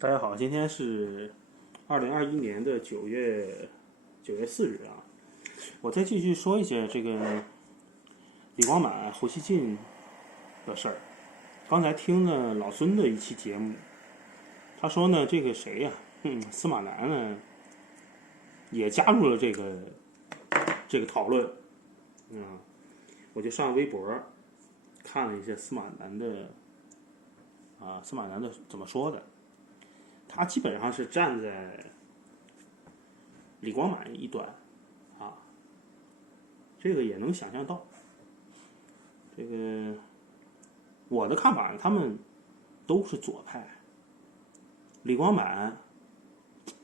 大家好，今天是2021年的9月4日啊。我再继续说一些这个李光满、胡锡进的事儿。刚才听了老孙的一期节目，他说呢，这个谁呀、司马南呢也加入了这个讨论。我就上微博看了一下司马南的怎么说的。他基本上是站在李光满一端啊，这个也能想象到。这个我的看法，他们都是左派。李光满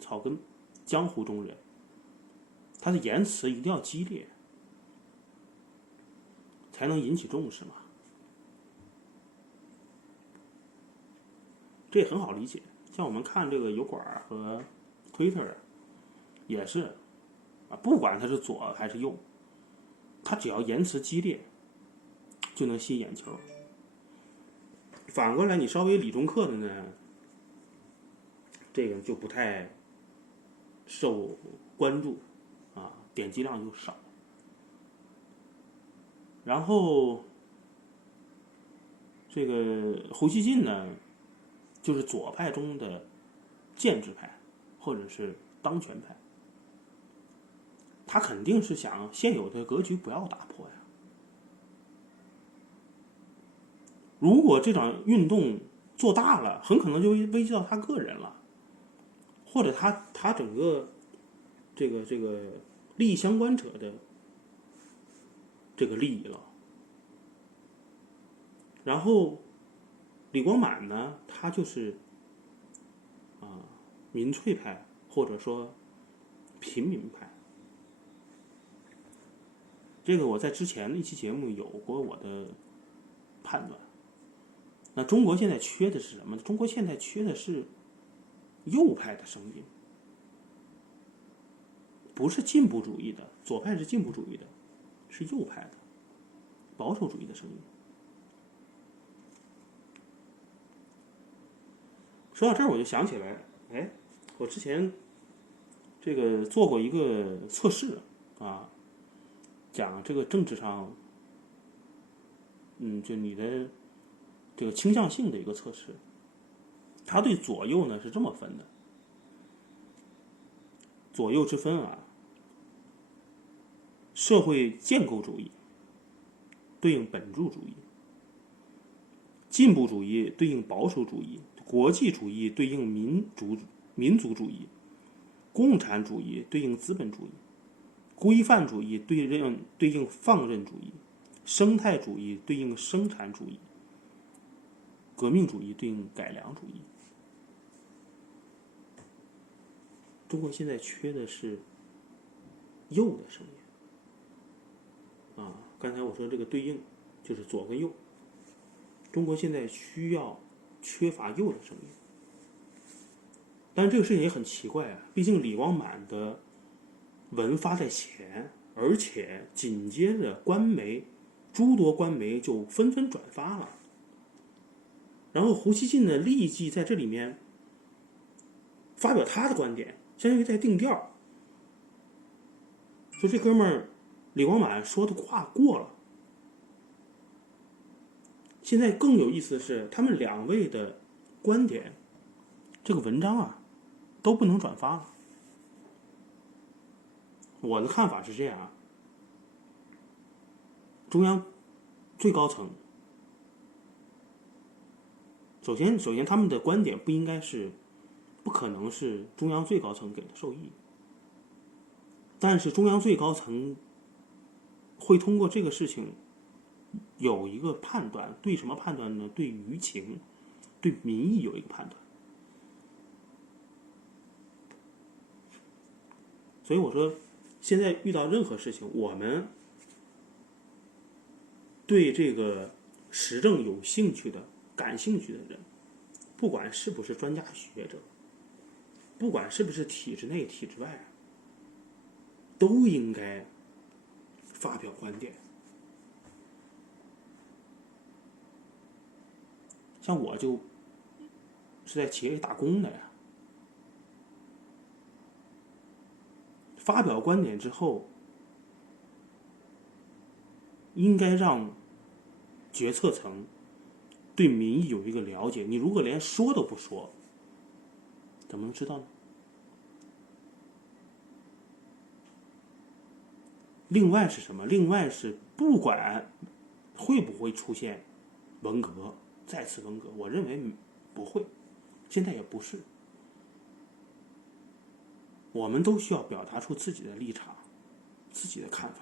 草根江湖中人，他的言辞一定要激烈，才能引起重视嘛。这也很好理解。像我们看这个油管和 Twitter 也是啊，不管他是左还是右，他只要言辞激烈，就能吸引眼球。反过来，你稍微理中客的呢，这个就不太受关注啊，点击量就少。然后这个胡锡进呢，就是左派中的建制派，或者是当权派，他肯定是想现有的格局不要打破呀。如果这场运动做大了，很可能就危及到他个人了，或者他整个这个利益相关者的这个利益了。然后李光满呢，他就是民粹派，或者说平民派。这个我在之前的一期节目有过我的判断。那中国现在缺的是什么？中国现在缺的是右派的声音，不是进步主义的，左派是进步主义的，是右派的保守主义的声音。说到这儿，我就想起来，我之前这个做过一个测试啊，讲这个政治上，就你的这个倾向性的一个测试。它对左右呢是这么分的，左右之分啊，社会建构主义对应本质主义，进步主义对应保守主义，国际主义对应民族主义，共产主义对应资本主义，规范主义对应放任主义，生态主义对应生产主义，革命主义对应改良主义。中国现在缺的是右的声音啊！刚才我说这个对应就是左跟右，中国现在缺乏右的声音。但是这个事情也很奇怪啊，毕竟李光满的文发在前，而且紧接着诸多官媒就纷纷转发了，然后胡锡进呢立即在这里面发表他的观点，相当于在定调，说这哥们儿李光满说的话过了。现在更有意思的是，他们两位的观点，这个文章啊都不能转发了。我的看法是这样啊，中央最高层，首先他们的观点不可能是中央最高层给的授意，但是中央最高层会通过这个事情有一个判断，对什么判断呢？对舆情、对民意有一个判断。所以我说，现在遇到任何事情，我们对这个时政有兴趣的、感兴趣的人，不管是不是专家学者，不管是不是体制内、体制外，都应该发表观点。像我就是在企业里打工的呀。发表观点之后，应该让决策层对民意有一个了解。你如果连说都不说，怎么能知道呢？另外是什么？另外是不管会不会出现文革，再次文革，我认为不会，现在也不是。我们都需要表达出自己的立场、自己的看法。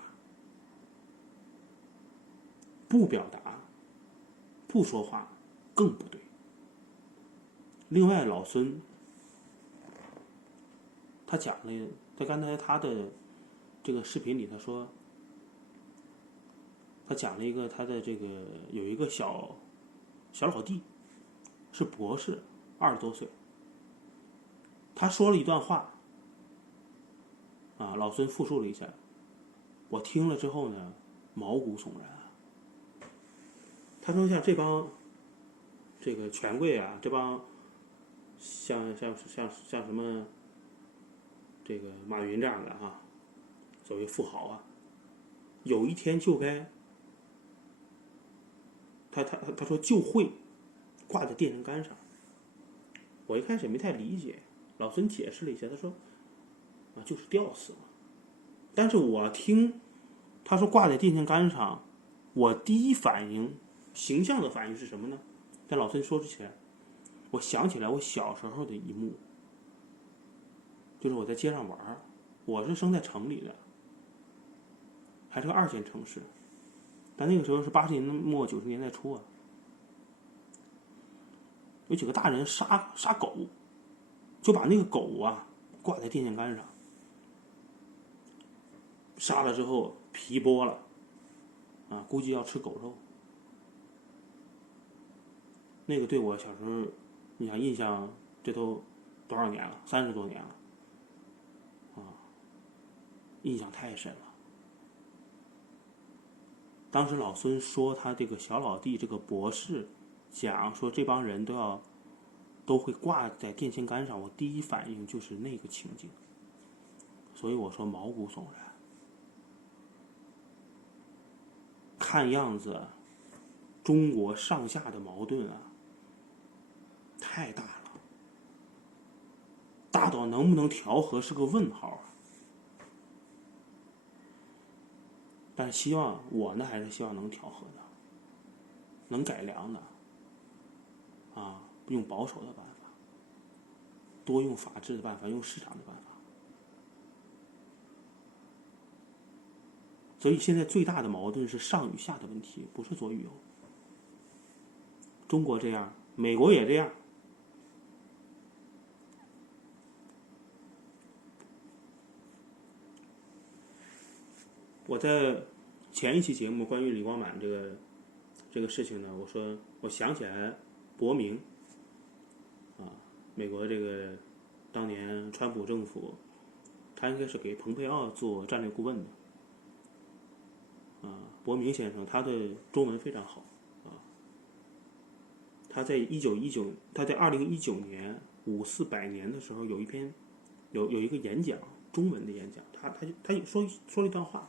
不表达、不说话更不对。另外，老孙他讲了，在刚才他的这个视频里，他说，他讲了一个他的这个有一个小老弟，是博士，20多岁，他说了一段话，老孙复述了一下，我听了之后呢，毛骨悚然。他说像这帮这个权贵啊，这帮像什么这个马云这样的所谓富豪啊，有一天就该他说就会挂在电线杆上。我一开始没太理解，老孙解释了一下，他说就是吊死了。但是我听他说挂在电线杆上，我第一反应形象的反应是什么呢？在老孙说之前，我想起来我小时候的一幕，就是我在街上玩，我是生在城里的，还是个2线城市，但那个时候是80年代末90年代初啊。有几个大人杀狗，就把那个狗挂在电线杆上，杀了之后皮剥了估计要吃狗肉。那个对我小时候，你想印象，这都多少年了？30多年了印象太深了。当时老孙说他这个小老弟这个博士讲说这帮人都会挂在电线杆上，我第一反应就是那个情景，所以我说毛骨悚然。看样子中国上下的矛盾太大了，大到能不能调和是个问号。但是希望我呢，还是希望能调和的，能改良的用保守的办法，多用法治的办法，用市场的办法。所以现在最大的矛盾是上与下的问题，不是左与右。中国这样，美国也这样。我在前一期节目关于李光满这个事情呢，我说我想起来伯明美国这个当年川普政府，他应该是给蓬佩奥做战略顾问的伯明先生，他的中文非常好他在2019年5·400年的时候有一个演讲，中文的演讲，他说了一段话，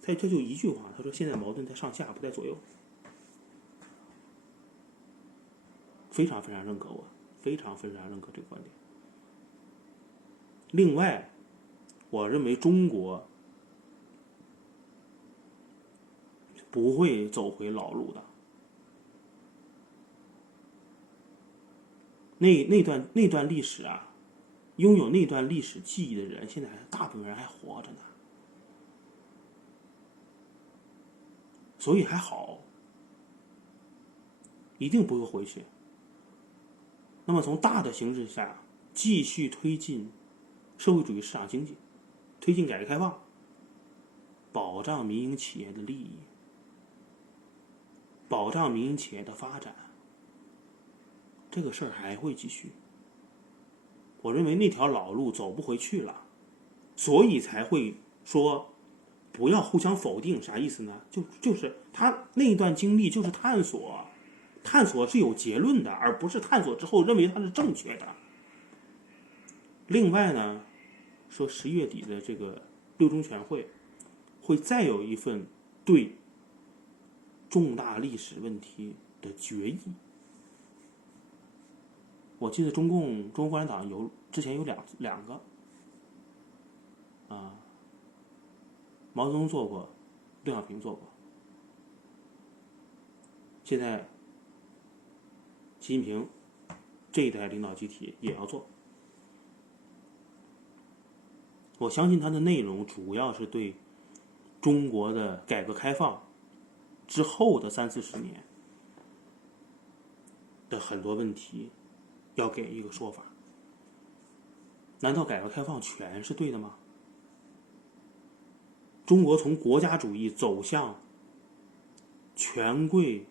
他就一句话，他说现在矛盾在上下，不在左右。非常非常认可我，非常非常认可这个观点。另外，我认为中国不会走回老路的。那段历史拥有那段历史记忆的人，现在大部分人还活着呢，所以还好，一定不会回去。那么从大的形势下，继续推进社会主义市场经济，推进改革开放，保障民营企业的利益，保障民营企业的发展，这个事儿还会继续。我认为那条老路走不回去了，所以才会说不要互相否定。啥意思呢？就是他那段经历就是探索，探索是有结论的，而不是探索之后认为它是正确的。另外呢，说11月底的这个六中全会会再有一份对重大历史问题的决议。我记得中国共产党之前有两个啊，毛泽东做过，邓小平做过，现在习近平这一代领导集体也要做。我相信它的内容主要是对中国的改革开放之后的30-40年的很多问题要给一个说法。难道改革开放全是对的吗？中国从国家主义走向权贵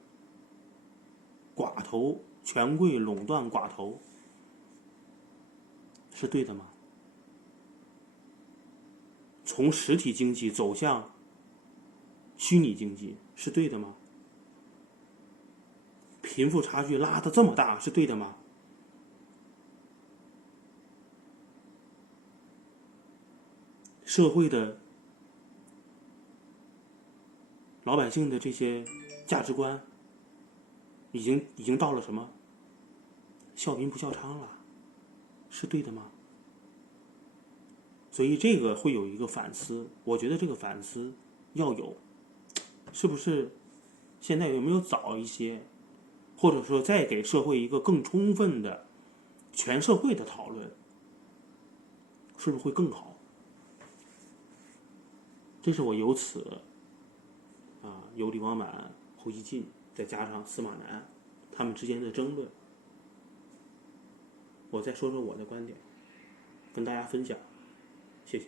寡头、权贵垄断寡头，是对的吗？从实体经济走向虚拟经济，是对的吗？贫富差距拉得这么大，是对的吗？社会的老百姓的这些价值观已经到了什么笑贫不笑娼了，是对的吗？所以这个会有一个反思，我觉得这个反思要有，是不是现在有没有早一些，或者说再给社会一个更充分的全社会的讨论，是不是会更好？这是我由此由李光满、侯锡进再加上司马南他们之间的争论，我再说说我的观点，跟大家分享，谢谢。